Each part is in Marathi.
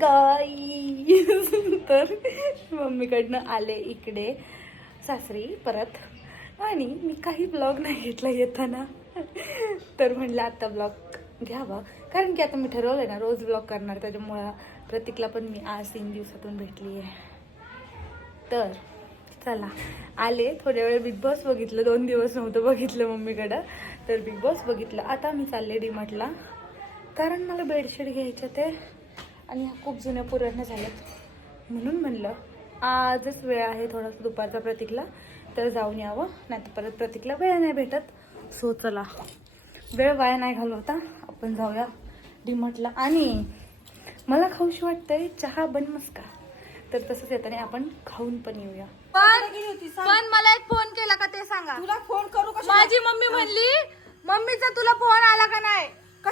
गाई तर मम्मीकडनं आले इकडे सासरी परत. आणि मी काही ब्लॉग नाही घेतला येताना. तर म्हणलं आता ब्लॉग घ्यावा. कारण की आता मी ठरवलं आहे ना रोज ब्लॉग करणार. त्याच्यामुळं प्रतीकला पण मी आज तीन दिवसातून भेटली आहे. तर चला. आले. थोड्या वेळ बिग बॉस बघितलं. दोन दिवस नव्हतं बघितलं मम्मीकडं. तर बिग बॉस बघितलं. आता मी चालले डीमार्टला कारण मला बेडशीट घ्यायचं ते आणि ह्या खूप जुन्या पुराण्या झाल्यात. म्हणून म्हणलं आजच वेळ आहे थोडासा दुपारचा प्रतीकला तर जाऊन यावं नाही तर परत प्रतीकला वेळ नाही भेटत. सो चला. वेळ वाया नाही घालवता आपण जाऊया डीमार्टला. आणि मला खाऊशी वाटतंय चहा बन मस्का. तर तसंच येताना आपण खाऊन पण येऊया. पण मला एक फोन केला का ते सांगा. तुला फोन करू कशा माझी मम्मी म्हणली मम्मीचा तुला फोन आला का नाही?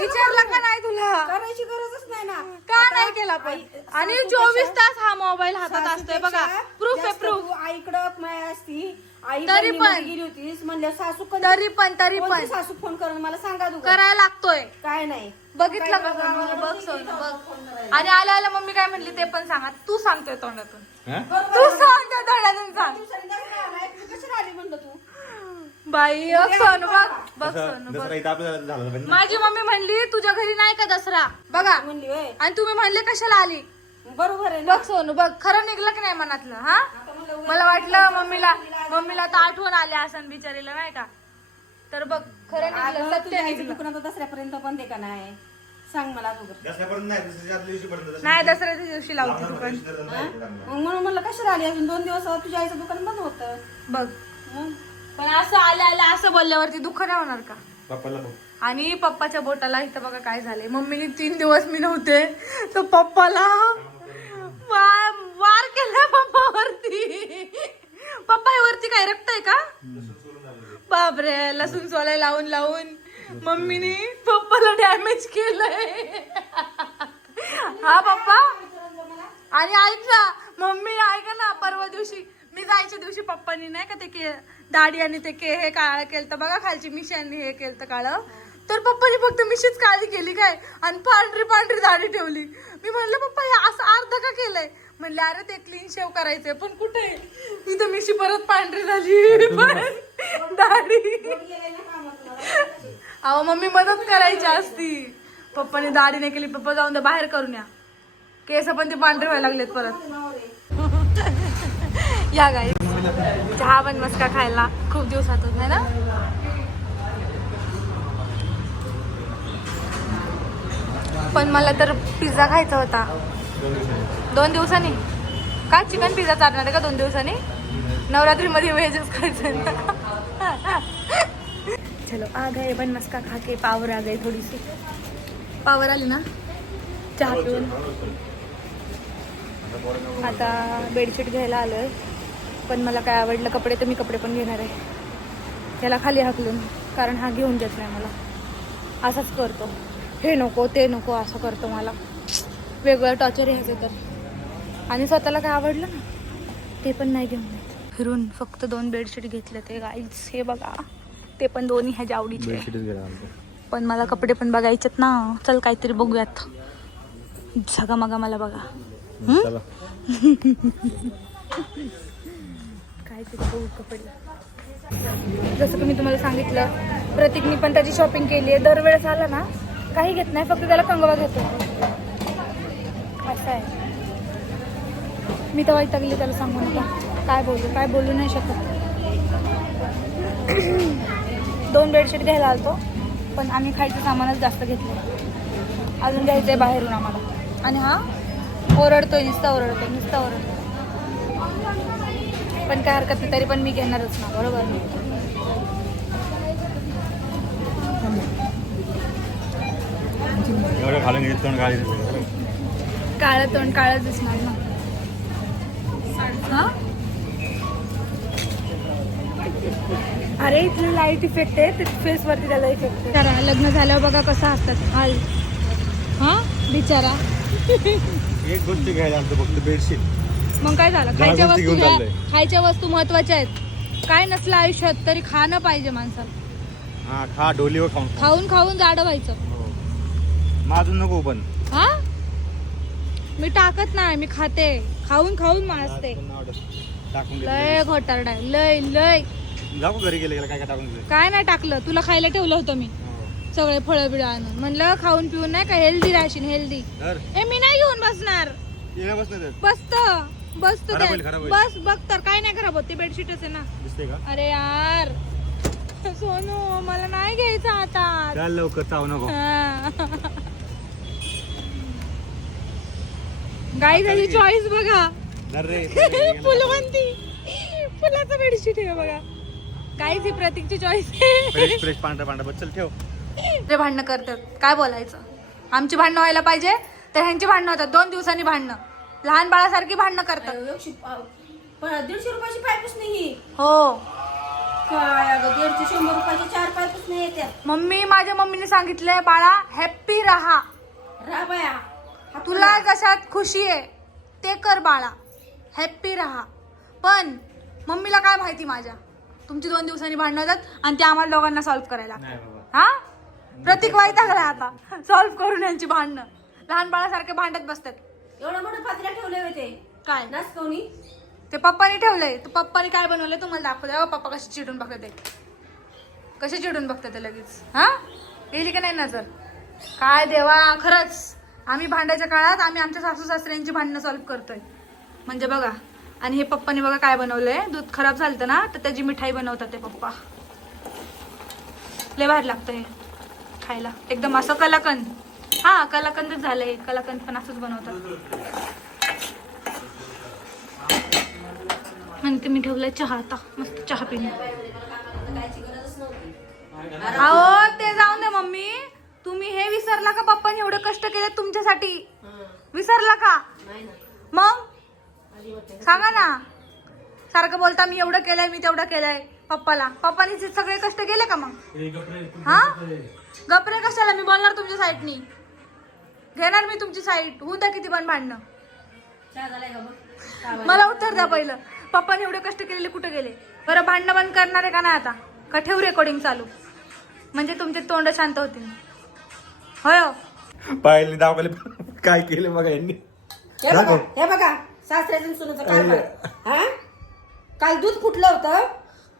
विचारला का नाही तुला? करायची गरजच नाही ना. का नाही केला पण? आणि चोवीस तास हा मोबाईल हातात असतोय बघा. प्रूफ आहे प्रूफ आईकडं माय असती. आई तरी पण. गेली होतीस. म्हणल्या सासू तरी पण तरी पण. सासू फोन करून मला सांगा तू करायला लागतोय. काय नाही. बघितलं का? बघ सोनू बघ. आणि आल्या आल्या मम्मी काय म्हणली ते पण सांगा. तू सांगतोय तोंडातून. तू सांगतोय तोंडातून सांग. आलाय, तू कशाला आली म्हणलं तू? बाई सोनू बघ बघ सोनू दसरा बघ. इथं आपल्याला झालं पाहिजे ना. माझी मम्मी म्हणली तुझ्या घरी नाही का दसरा? बघा. म्हणली होय. आणि तुम्ही म्हणले कशाला आली? बरोबर आहे ना. बघ सोनू बघ. खरं निघलं की नाही मनातलं हा? मला वाटलं मम्मीला मम्मीला तर आठवण आली असं बिचारीला नाही का? तर बघ खरं निघलं सत्य तुझ्या आईचं निघलं. दुकान आता दसऱ्यापर्यंत बंद आहे का नाही? सांग मला तू दसऱ्यापर्यंत नाही दसऱ्याच्या आदल्या दिवशीपर्यंत दसऱ्या नाही दसऱ्याच्या दिवशी लावते लावणार दुकान दसऱ्याला नाही. मग म्हणून म्हणलं कशाला आली? अजून दोन दिवस तुझ्या आईचं दुकान बंद होतं. बघ. हं? पण असं आल्या आल्या असं बोलल्यावरती दुःख नाही होणार का? पप्पाला बघ. आणि पप्पाच्या बोटाला इथं बघा काय झाले मम्मीने तीन दिवस मी नव्हते तर पप्पाला वार वार केलाय पप्पावरती. पप्पा हे वरती काय रक्त आहे का? बापरे लसूण सोलाय लावून लावून. मम्मीने पप्पाला डॅमेज केलंय. हा पप्पा? आणि ऐक ना मम्मी ऐका ना परवा दिवशी मी जायच्या दिवशी पप्पानी नाही का ते के दाढी आणि ते के हे काळं केलं तर बघा खालची मिशांनी हे केलं तर काळं. तर पप्पानी फक्त मिशीच काळी केली काय? आणि पांढरी पांढरी दाढी ठेवली. मी म्हणलं पप्पा हे असं अर्ध का केलंय? म्हणले अरे ते क्लीन शेव करायचंय. पण कुठे? इथं मिशी परत पांढरी झाली. दाढी. अहो मम्मी मदत करायची असती. पप्पाने दाढी नाही केली. पप्पा जाऊन बाहेर करून या. केस पण ते पांढरे व्हायला लागलेत परत. या गाई चहा पण मस्का खायला. खूप दिवसातून आहे ना? पण मला तर पिझ्झा खायचा होता. दोन दिवसांनी. का चिकन पिझ्झा चालणार आहे का दोन दिवसांनी? नवरात्रीमध्ये व्हेजच खायचं ना? चलो आ गए बन मस्का खा के पावर आ गई थोड़ी सी पावर आली ना? चहा पिऊन. आता बेडशीट घ्यायला आलोय. पण मला काय आवडलं कपडे तर मी कपडे पण घेणार आहे. त्याला खाली हाकलून कारण हा घेऊन देत नाही मला असाच करतो. हे नको ते नको असं करतो मला. वेगळं टॉर्चर ह्याचं तर. आणि स्वतःला काय आवडलं ना ते पण नाही घेऊन देत फिरून फक्त दोन बेडशीट घेतले ते गाईज हे बघा ते पण दोन्ही ह्याच्या आवडीचे. पण मला कपडे पण बघायचेत ना. चल काहीतरी बघूयात. झगा मगा मला बघा. जसं की मी तुम्हाला सांगितलं प्रतीकनी पण त्याची शॉपिंग केली आहे. दरवेळेस आला ना काही घेत नाही फक्त त्याला कंगवा घेतो. असं आहे. मी तर वैतागली त्याला सांगू नका काय बोलू काय बोलू नाही शकत. दोन बेडशीट घ्यायला आलतो पण आम्ही खायचं सामानच जास्त घेतलं अजून घ्यायचं आहे बाहेरून आम्हाला. आणि हा ओरडतोय नुसता ओरडतोय नुसता ओरडतोय. पण काय हरकत नाही तरी पण मी घेणारच ना बरोबर काळं तोंड काळं दिसणार ना. हा? अरे इथलं लाइट इफेक्ट आहे फेस वरती त्याला इफेक्ट आहे. करा लग्न झाल्यावर बघा कसं असतात हाल. हा? बिचारा. एक गोष्ट घ्यायला आमचं फक्त बेडशीट. मग काय झालं? खायच्या वस्तू घेऊन घ्या चाललोय. खायच्या वस्तू महत्त्वाच्या आहेत. काय नसलं आयुष्यात तरी खाणं पाहिजे माणसाला. हा खा डोलीवर खाऊन खा. खाऊन खाऊन जाडं व्हायचं हो. मग अजून नको पण. हा? मी टाकत नाही मी खाते. खाऊन खाऊन माजते. पण आवडत. टाकून लय. घोटारडा आहे, लय लय. जाऊ घरी गेले काय काय टाकून दिलं काय नाही टाकलं. तुला खायला ठेवलं होतं मी. हो. सगळे फळं बिळं आणून. म्हणलं खाऊन पिऊन नाही का हेल्दी राहशील हेल्दी. तर ए मी नाही घेऊन बसणार. ये बस नाही तर. बसत. बसत खराब होईल, खराब होईल. बस बघ तर. काय नाही खराब होत ते बेडशीटच आहे ना. दिसते का? अरे यार. सोनू मला नाही घ्यायचं आता. चाल लवकर चाव नको. गाई त्याची चॉईस बघा. अरे फुलवंती. फुलाचं बेडशीट आहे बघा. काहीच ही प्रतीकची चॉईस फ्रेश फ्रेश पांढरा पांढरा. बस चल ठेव. ते भांडणं करतात. काय बोलायचं? आमची भांडणं व्हायला पाहिजे तर ह्यांची भांडणं होतात. दोन दिवसांनी भांडणं. लहान बाळासारखी भांडणं करतात. अरे, एकशे पा- पण दीडशे रुपयाची पायपूस नाही हो. काय अगं दीडशे शंभर रुपयाचे चार पायपूस नाही येत्यात मम्मी माझ्या मम्मीने सांगितलंय बाळा हॅप्पी राहा. राहा बाया. हा तुला कशात खुशी आहे ते कर बाळा. हॅप्पी राहा. पण मम्मीला काय माहिती माझ्या? तुमची दोन दिवसांनी भांडणं होतात आणि ते आम्हाला दोघांना सॉल्व्ह करायला. नाही बाबा. हा? प्रतीक वैतागलाय आता. सॉल्व्ह करून यांची भांडणं. लहान बाळासारखे भांडत बसतात. एवढं मोठं पात्र्या ठेवले होते काय? नाचकवणी ते पप्पानी ठेवलंय. तर पप्पानी काय बनवलंय तुम्हाला दाखवलंय अहो, पप्पा कसे चिडून बघतात ते. कसे चिडून बघतात ते लगेच. हा? गेली का नाही नजर? काय देवा खरंच. आम्ही भांडायच्या काळात आम्ही आमच्या सासू सासऱ्यांची भांडणं सॉल्व्ह करतोय. म्हणजे बघा. आणि हे पप्पानी बघा काय बनवलंय. दूध खराब झालं ना तर त्याची मिठाई बनवतात ते पप्पा. लय भारी लागतं हे. खायला. एकदम असं कलाकंद. हा कलाकंदच झालंय. कलाकंद पण असंच बनवतात. आणि ते मी ठेवलंय चहा आता. मस्त चहा पिणे अहो ते जाऊन दे मम्मी. तुम्ही हे विसरला का पप्पाने एवढे कष्ट केले तुमच्यासाठी? विसरला का? मग? सांगा ना. सारखं बोलता मी एवढं केलंय मी तेवढं केलंय. पप्पाला. पप्पाने सगळे कष्ट केले का मग? हा? गपरे कशाला? मी बोलणार तुमच्या साईडनी. घेणार मी तुमची साईड होऊ द्या किती पण भांडणं. चहा झालाय का बघ मला उत्तर द्या पहिलं. पप्पाने एवढे कष्ट केलेले कुठे गेले? बरं भांडणं बंद करणार आहे का नाही आता? का ठेव रेकॉर्डिंग चालू? म्हणजे तुमचे तोंड शांत होतील. होय हो. पाहिले दाखवले काय केले बघा यांनी. हे बघा हे बघा सासऱ्याचं सुनाचं कारभार हा? काल दूध फुटलं होतं?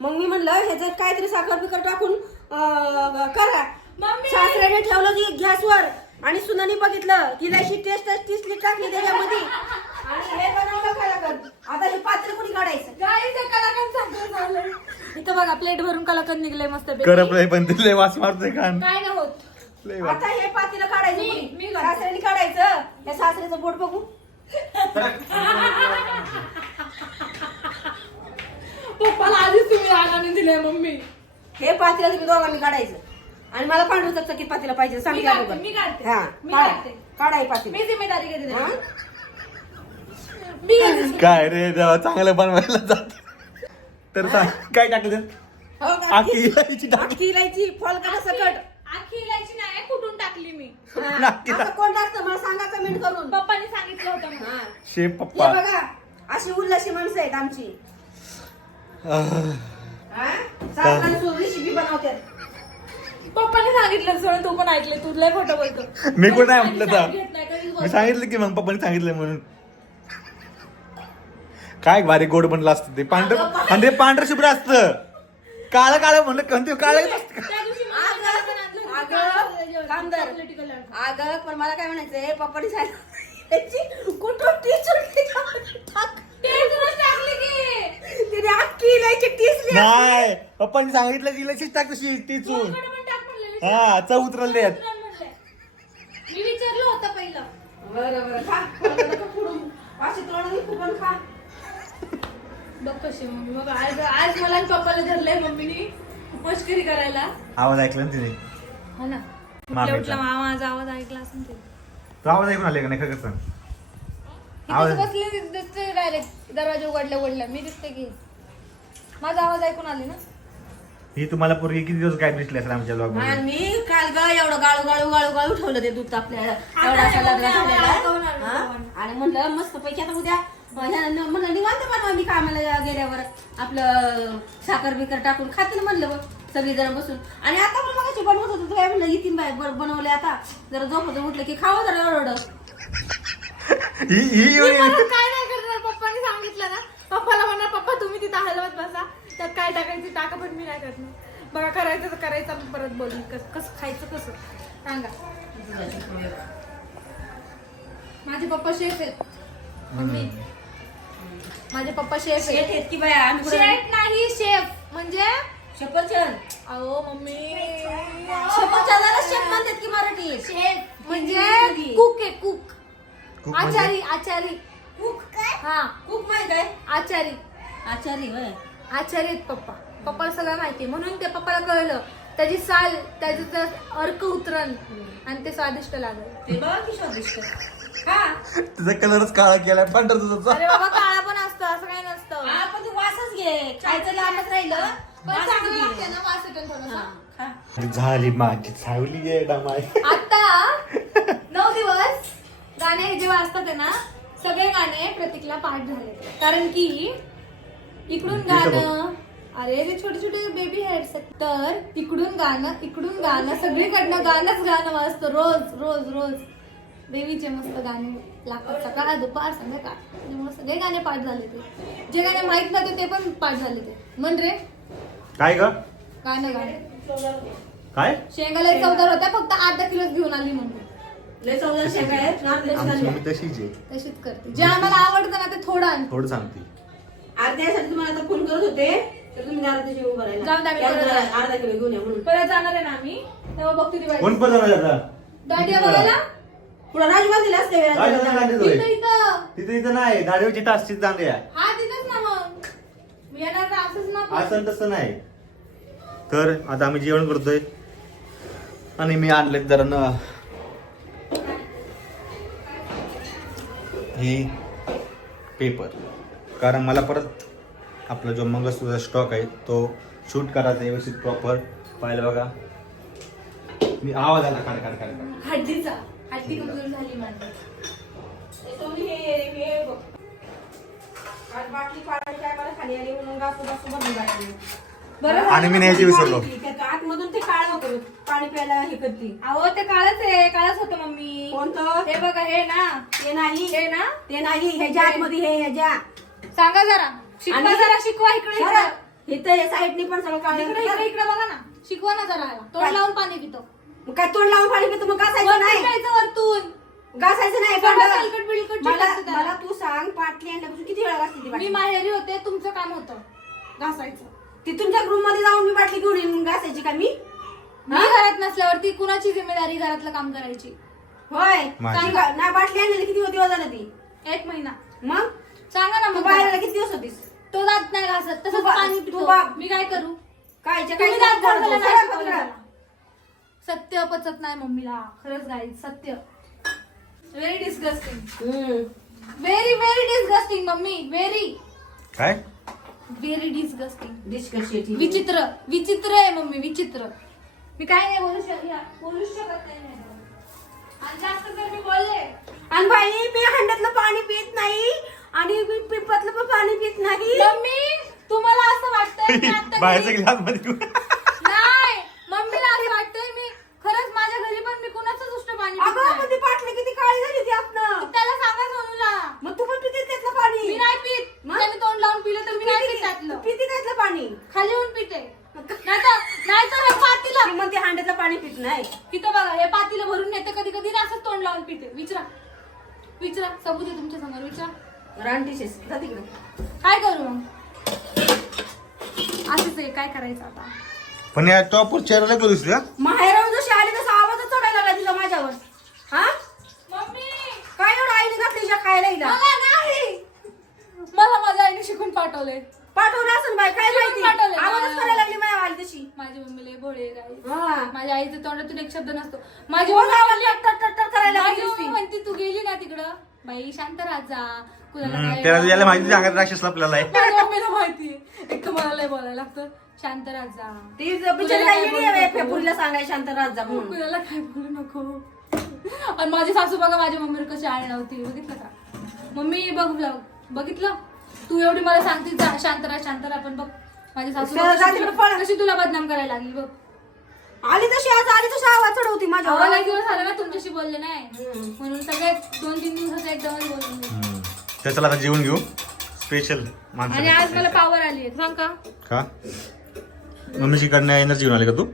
मग मी म्हणलं हे जर काहीतरी साखर बिकर टाकून करा. सासऱ्याने ठेवलं की गॅसवर. आणि सुनाने बघितलं की जशी टेस्ट टिसली टाकली त्याच्यामध्ये. आणि हे बनवलं कलाकंद. आता हे पात्र कोणी काढायचं? इथं बघा प्लेट भरून कलाकंद निघले मस्त करप नाही पण तिथले वास मारतोय कान काय नाही होत. लय वास. आता हे पातीला काढायचं मी- कोणी? मी काढते. सासऱ्याने काढायचं? या सासऱ्याचं बोट बघू. पप्पाला आधीच तुम्ही रागाने दिले मम्मी. हे पातीला तुम्ही दोघांनी काढायचं. आणि मला पांडू की पातीला पाहिजे सांगते काढते, अगोदर. मी काढते. हा मी काढा. काढते. काढा हे पातीला मी जिम्मेदारी घेते हा? त्याची. मी घेते. काय रे देवा चांगलं बनवायला जात तर सांग काय टाकलं हो का? आखी इलायची अख्खी इलायची फॉल करा सकट आखी इलायची नाही कुठून टाकली मी हा. नक्की असं कोण टाकतं मला सांगा कमेंट करून पप्पाने सांगितलं होतं मला. हा. हे पप्पा बघा अशी उल्हाशी माणसं आहेत आमची आह. हा? सासऱ्याने रेसिपी बनवतात पप्पाने सांगितलं सोडून तू पण ऐकलं तू लय खोटं बोलतो. मी कुठं नाही म्हटलं तर. मी सांगितलं की मग पप्पाने सांगितलं म्हणून. काय भारी गोड बनलं असतं ते. पांढरं आणि ते पांढरं शुभ्र असतं. काळं काळं म्हणलं कोणते काळं अगं, अगं, कामदार. अगं पण मला काय म्हणायचंय पप्पानी सांगितलं कुठं टीचर टाकली की. तिने अख्खी इलायची टीसली नाही पप्पाने सांगितलं इलायचीच टाक तशी ती हा चव उतरले. मी विचारलं होतं पहिलं. बरं बरं खा. मला नका फोडून. अशी तोंडाने फुकून खा. बघ कशी मम्मी. बघ आज आज मला आणि पप्पाला धरलंय मम्मीनी मस्करी करायला. आवाज ऐकला ना तिने? हो ना. मामीचा. मा- माझा आवाज ऐकला असेल ते. तो आवाज ऐकून आले का नाही? खरं सांग आवाज- बसले दिसते डायरेक्ट दरवाजा उघडल्या उघडल्या मी दिसते की. माझा आवाज ऐकून आले ना? ही तुम्हाला पूर्वी किती दिवस काय दिसले असेल आमच्या ब्लॉग आणि मध्ये मी काल ग एवढं गाळू गाळू गाळू गाळू ठेवलं ते दूध आपल्याला एवढा लग्न झालेला? आणि म्हणलं मस्त पैकी आता उद्या म्हणलं निवांत बनवा मी कामाला गेल्यावर. आपलं साखर बिकर टाकून खाते ना म्हणलं बघ सगळी जण बसून. आणि आता पण मगाशी बनवत होतो तू काय म्हणलं इथीन बाय बनवले आता. जरा झोपत उठलं की खावं जरा एवढं काय नाही करणार पप्पाने सांगितलं ना. पप्पाला म्हणणार पप्पा तुम्ही तिथं हलवत बसा. त्यात काय टाकायचं टाका पण मी नाही करणार बघा करायचं तर करायचं आपण परत बोलू. कसं कसं खायचं कसं? सांगा. माझे पप्पा शेफ आहेत. मम्मी माझे पप्पा शेफ शेत आहेत की बाया आम्ही कुठं- शेफ नाही शेफ म्हणजे? सफरचंद अहो मम्मी. सफरचंदाला शेत म्हणतात की मराठी? शेफ म्हणजे. कुक आहे कुक खूप म्हणजे- आचारी आचारी. कुक काय? हा. कुक माहीत आहे आचारी. आचारी होय. आचार्य आहेत पप्पा. पप्पाला सगळं माहिती आहे. म्हणून ते पप्पाला कळलं. त्याची साल त्याचं ते अर्क उतरण. आणि ते स्वादिष्ट लागल. ते बघा की स्वादिष्ट. हा. तुझा कलरच काळा केलाय. पांढरा तुझा. अरे बाबा काळा पण असतं. असं काही नसतं. हा, पण तू वासच घे. खायचं लांबच राहिलं. पण वासच चांगलं घे. लागते ना वास येतो थोडासा. हा. झाली माझी सावली आहे डामाय आता नऊ दिवस गाणे हे जेव्हा असतात आहे ना सगळे गाणे प्रतीकला पाठ झाले कारण की इकडून गाणं. अरे ते छोटे छोटे बेबी हेड्स तर तिकडून गाणं इकडून गाणं सगळीकडनं गाणंच गाणं वाजतं रोज रोज रोज. देवीचे मस्त गाणे लागतात सकाळ दुपार संध्याकाळ. त्यामुळे सगळे गाणे पाठ झाले ते. जे गाणे माहीत नव्हते ते पण पाठ झाले ते. म्हण रे. काय ग? गाणं गाणं. काय? शेंगाला चौदार होत्या फक्त अर्धा किलोच घेऊन आली म्हणून. लय चौदा शेंगा आहेत ना, लय आमची चांगल्या. मम्मी तशीच आहे. तशीच करते. जे आम्हाला आवडतं ना ते थोडं आण. थोडं सांगते. अर्ध्यासाठी तुम्हाला आता फोन करत होते तर तुम्ही दारात उभं राहिला जाऊन त्यात जरा जाईन. अर्धा किलो घेऊन या म्हणून. परत जाणार आहे ना आम्ही? तेव्हा बघते ती कोण पण जाणार आता? दांडिया बघायला? पुढे दिला असते काय जाणार दांडीत होय? इथं इथं. तिथे इथं नाही. दाढीवरची टाचची दांड्या. हा तिथंच ना मग. मी येणार तर असंच ना पण. असं तसं नाही. तर आता आम्ही जेवण करतोय. आणि मी आणले जरा न हे पेपर कारण मला परत आपला जो मंगळसूत्रचा स्टॉक आहे तो शूट करायचा व्यवस्थित प्रॉपर पाहिलं बघा. मी आवाज आला. काढ काढ काढ काढ. हड्डीचा हड्डी कमजोर झाली माझी. तुम्ही हे हे बघ. आज बाटली पाडायची आहे मला खाली आली. म्हणून गासू गासू भरून बाटली. बरं आणि मी न्यायची विसरलो. आतमधून ते काळ होतं. पाणी प्यायला हे करते. अहो ते काळच आहे. काळच होतं मम्मी. कोणतं? हे बघा हे ना. ते नाही. हे ना. ते नाही. ह्याच्या आतमध्ये हे ह्याच्या. सांगा जरा. शिकवा आणि- जरा शिकवा इकडे इकडे. इथं या साईडने पण सगळं इकडे इकडे इकडे बघा ना. शिकवा ना जरा ह्याला. तोंड काय? लावून पाणी पितो. मग काय तोंड लावून पाणी पितो? मग घासायचं वरतून नाही. प्यायचं वरतून. घासायचं नाही सगळं पण तेलकट बिलकट मला चिकटतं त्याला. मला तू सांग पाटली आणल्यापासून किती वेळा घासते ती मी बाटली माहेरी होते तुमचं काम होतं. घासायचं. ती तुमच्या रूममध्ये जाऊन मी बाटली घेऊन येईन घासायची का मी? मी घरात नसल्यावरती कुणाची जिम्मेदारी घरातलं काम करायची? होय. माझी. बा- नाही बाटली आणलेली किती दिवस झालं ती एक महिना. मग? सांगा ना तू मग. बाहेर. किती दिवस होतीस? तो जात नाही घासत तू तसंच बा- पाणी तू पितो. बा- मी काय करू? कायच्या तुम्ही काय दात घासायला नाही सरळ शिकवलं पत्रा. मला. सत्य पचत नाही मम्मीला. खरंच गाई सत्य. Very disgusting. Very very disgusting mummy. Very काय? व्हेरी डिस्गस्टिंग डिस्कस शेती. विचित्र. विचित्र आहे मम्मी विचित्र. मी काय नाही बोलू शकत बोलू शकत नाही मी. आणि जास्त जर मी बोलले. आणि बाई मी हंड्यातलं पाणी पित नाही. आणि मी पिंपातलं पण पाणी पित नाही मम्मी तुम्हाला असं वाटतंय मी आता बाहेरच्या घरी- ग्लासमध्ये नाही मम्मीला असं वाटतंय मी खरंच माझ्या घरी पण मी कुणाचंच उष्ट पाणी पित अगं नाही. ती बाटली किती काळी झाली ती आपलं त्याला सांगा सोनूला मग तू पण पिते त्यातलं पाणी मी नाही पित मग? त्याने तोंड लावून पिलं तर मी नाही पित तू त्यातलं पिते त्यातलं पाणी खाली येऊन पिते नाहीतर नाहीतर हे पातीला ती म्हणते हांड्यातलं पाणी पित नाही तिथं बघा हे पातीला भरून नेते कधी कधी ना असंच तोंड लावून पिते विचरा विचरा सबूत आहे तुमच्यासमोर विचरा रानटीशेस जा तिकडे काय करू मग असंच आहे काय करायचं आता पण या टॉपवर चेहरा लागलो दुसऱ्या माहेरावरून जशी आली तसा आवाजच चढायला लागला तुझा माझ्यावर. हा? मम्मी! काय एवढं आईने खायला हिला? मला नाही! मला माझ्या आईने शिकून पाठवले. पाठवलं असेल बाई काय माहिती? पाठवलंय. आवाजच करायला लागली माझ्या आली तशी. माझी मम्मी लय भोळे गाई हा. माझ्या आईच्या तोंडातून एक शब्द नसतो. माझी मम्मी आवाज टट टट टट करायला माझी लागली मम्मी नुसती. म्हणते तू गेली ना तिकडं? बाई शांत राहा जा. कुणाला त्याला माहिती राक्षस आपल्याला आहे. माझ्या मम्मीला माहिती. एक तर मला लय बोलायला लागतं. शांत राहा जा. ती ज- बिचारी काय आहे. फेपुरीला सांगाय शांत राहत जा म्हणून. कुणाला काय बोलू नको. आणि माझी सासू बघा माझ्या मम्मीला कशी आळे नव्हती बघितलं का? मम्मी बघ vlog. बघितलं? तू एवढी मला सांगते जा. शांत राहा शांत राहा. पण बघ माझी सासू कशी तुला-. कशी तुला बदनाम करायला लागली बघ. आली तशी आज आली तशी आवाज चढवती माझ्यावर. एक दिवस आला ना तुमच्याशी बोलले नाही. हम्म. म्हणून सगळे दोन तीन दिवसाचं एकदमच बोलले हम्म. तर आता जेवण घेऊ. स्पेशल आणि आज मला माणसं पावर आली सांग का? का? मम्मीची कडनं एनर्जी घेऊन आली का तू?